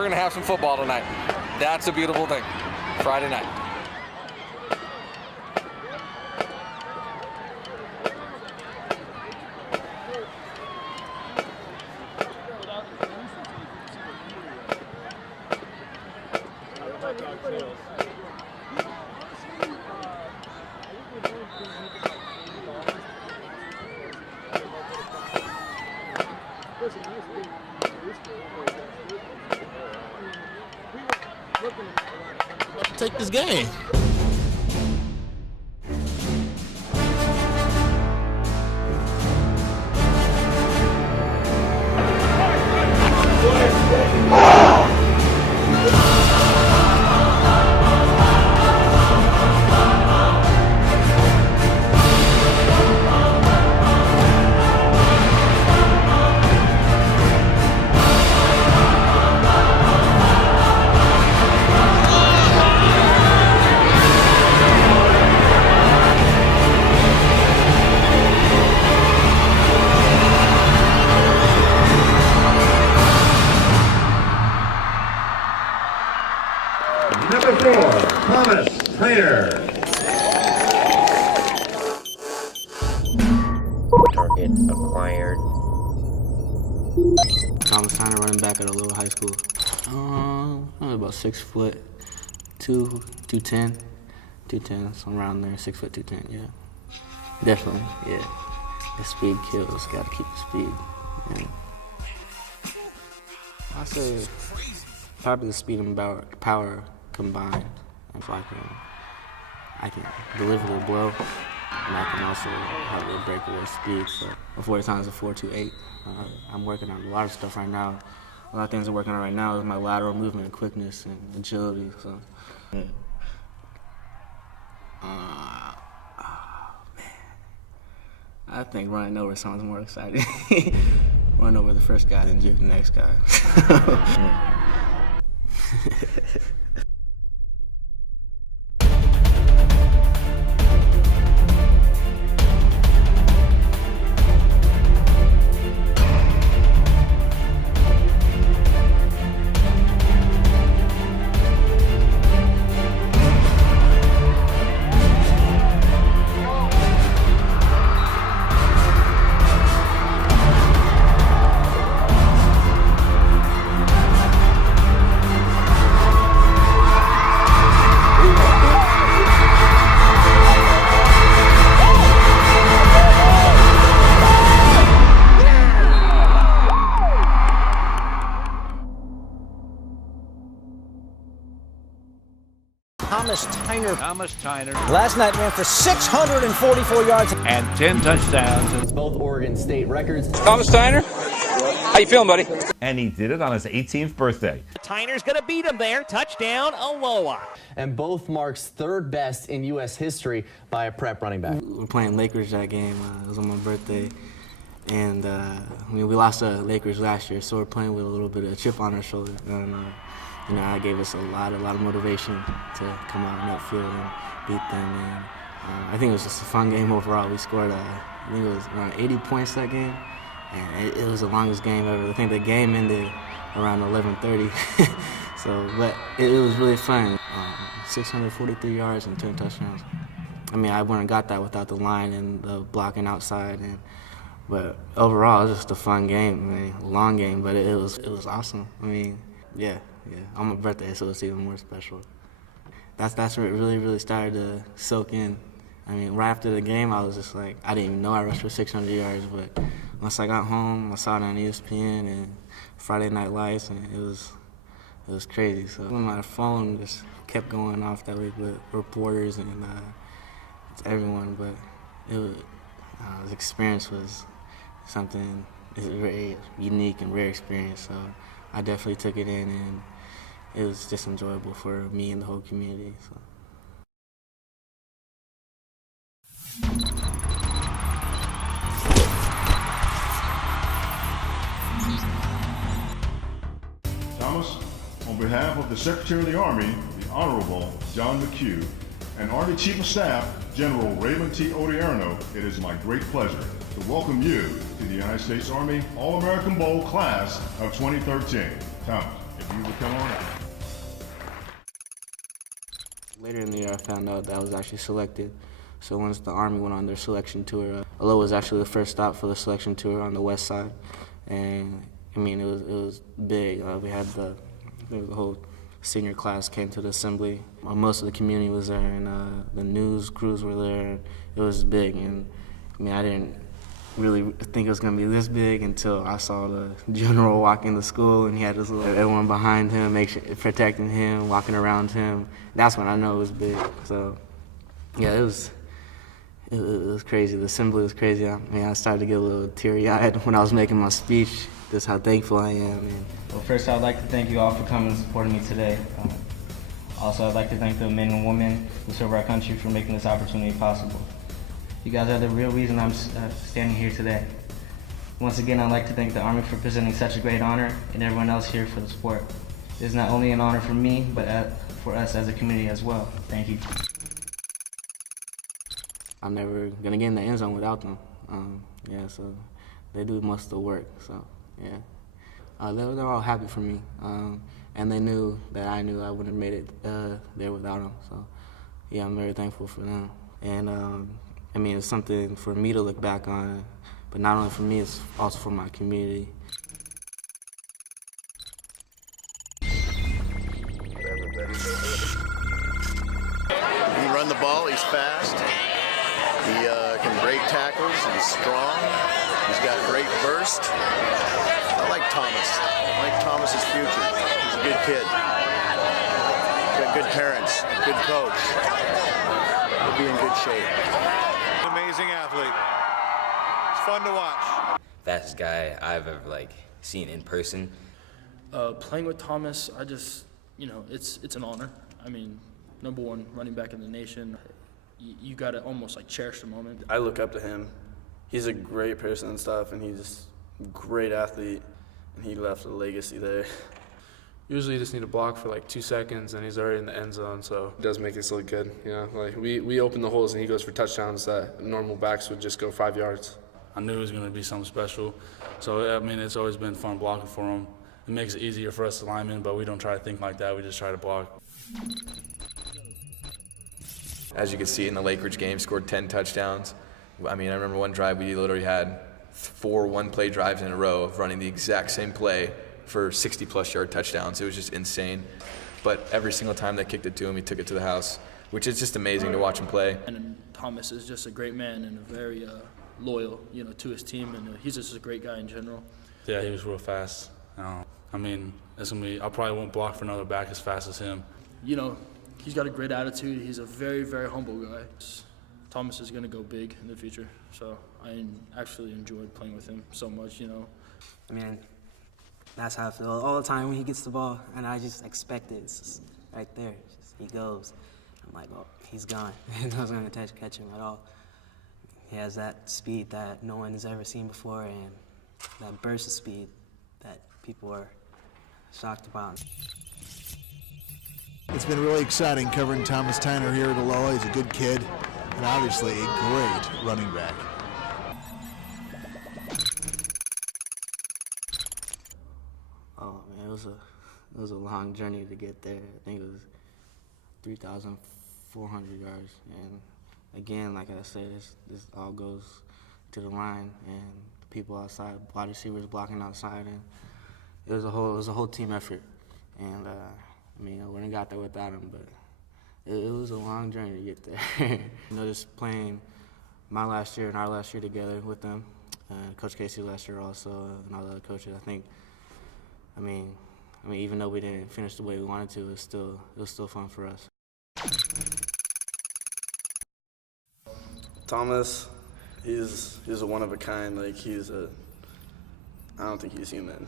we're going to have some football tonight. That's a beautiful thing. Friday night. Take this game. Number 4, Tyner. Target acquired. Tyner, running back at a little high school. About 6 foot, 210, somewhere around there, 6 foot 210, yeah. Definitely, yeah. The speed kills, gotta keep the speed. Yeah. I say probably the speed and power combined. If I can deliver the blow, and I can also have the breakaway speed. So before the time is a 4.28. I'm working on a lot of stuff right now. A lot of things I'm working on right now is my lateral movement and quickness and agility. So, yeah. I think running over sounds more exciting. Run over the first guy than juke the next guy. Thomas Tyner. Last night ran for 644 yards and 10 touchdowns. It's both Oregon State records. Thomas Tyner, how you feeling, buddy? And he did it on his 18th birthday. Tyner's gonna beat him there. Touchdown, Aloha. And both marks third best in U.S. history by a prep running back. We were playing Lakers that game. It was on my birthday. And we lost the Lakers last year, so we're playing with a little bit of a chip on our shoulder. And, that gave us a lot of motivation to come out in that field and beat them. And I think it was just a fun game overall. We scored, I think it was around 80 points that game, and it was the longest game ever. I think the game ended around 11:30. But it was really fun. 643 yards and 10 touchdowns. I mean, I wouldn't have got that without the line and the blocking outside. But overall, it was just a fun game. I mean, long game, but it was awesome. I mean, yeah. On my birthday, so it's even more special. That's where it really started to soak in. I mean, right after the game, I was just like, I didn't even know I rushed for 600 yards, but once I got home, I saw it on ESPN and Friday Night Lights, and it was crazy. So my phone just kept going off that week with reporters and everyone, but the experience was something, it's a very unique and rare experience. So I definitely took it in, and it was just enjoyable for me and the whole community. So. Thomas, on behalf of the Secretary of the Army, the Honorable John McHugh, and Army Chief of Staff, General Raymond T. Odierno, it is my great pleasure to welcome you to the United States Army All-American Bowl Class of 2013. Thomas, if You would come on out. Later in the year, I found out that I was actually selected. So once the Army went on their selection tour, Aloha was actually the first stop for the selection tour on the west side. And I mean, it was big. We had the whole senior class came to the assembly. Most of the community was there, and the news crews were there. It was big, and I mean, I didn't really think it was gonna be this big until I saw the general walk into school, and he had everyone behind him, protecting him, walking around him. That's when I know it was big. So, yeah, it was crazy. The assembly was crazy. I mean, I started to get a little teary-eyed when I was making my speech. Just how thankful I am. Man. Well, first, I'd like to thank you all for coming and supporting me today. Also, I'd like to thank the men and women who serve our country for making this opportunity possible. You guys are the real reason I'm standing here today. Once again, I'd like to thank the Army for presenting such a great honor and everyone else here for the support. It is not only an honor for me, but for us as a community as well. Thank you. I'm never gonna get in the end zone without them. Yeah, so they do most of the work. So yeah, they're all happy for me, and they knew that I knew I wouldn't have made it there without them. So yeah, I'm very thankful for them. And I mean, it's something for me to look back on, but not only for me, it's also for my community. He can run the ball, he's fast, he can break tackles, he's strong, he's got great burst. I like Thomas. I like Thomas's future. He's a good kid. He's got good parents, good coach. He'll be in good shape. Amazing athlete. It's fun to watch. Fastest guy I've ever seen in person. Playing with Thomas, I just, it's an honor. I mean, #1 running back in the nation. You gotta almost cherish the moment. I look up to him. He's a great person and stuff, and he's just a great athlete, and he left a legacy there. Usually you just need to block for 2 seconds and he's already in the end zone, so it does make us look good. We open the holes and he goes for touchdowns that normal backs would just go 5 yards. I knew it was going to be something special, so I mean, it's always been fun blocking for him. It makes it easier for us linemen, but we don't try to think like that. We just try to block. As you can see in the Lake Ridge game, scored 10 touchdowns. I mean, I remember one drive we literally had 4 one-play drives in a row of running the exact same play for 60-plus yard touchdowns. It was just insane. But every single time they kicked it to him, he took it to the house, which is just amazing to watch him play. And Thomas is just a great man and very loyal, to his team, and he's just a great guy in general. Yeah, he was real fast. I mean, I probably won't block for another back as fast as him. He's got a great attitude. He's a very, very humble guy. Thomas is going to go big in the future, so I actually enjoyed playing with him so much, I mean, that's how I feel all the time when he gets the ball, and I just expect it. It's just right there. He goes. I'm like, oh, he's gone. I wasn't going to catch him at all. He has that speed that no one has ever seen before, and that burst of speed that people are shocked about. It's been really exciting covering Thomas Tyner here at Aloha. He's a good kid and obviously a great running back. Oh man, it was a long journey to get there. I think it was 3,400 yards, and again, like I said, this all goes to the line and the people outside, wide receivers blocking outside, and it was a whole team effort. And I mean, I wouldn't have got there without him, but it was a long journey to get there. Just playing my last year and our last year together with them, Coach Casey last year also, and all the other coaches. I mean, even though we didn't finish the way we wanted to, it was still fun for us. Thomas, he's a one of a kind. I don't think he's human.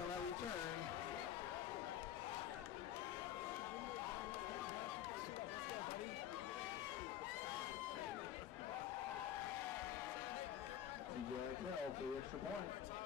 on that return. TJ Hill for the extra point.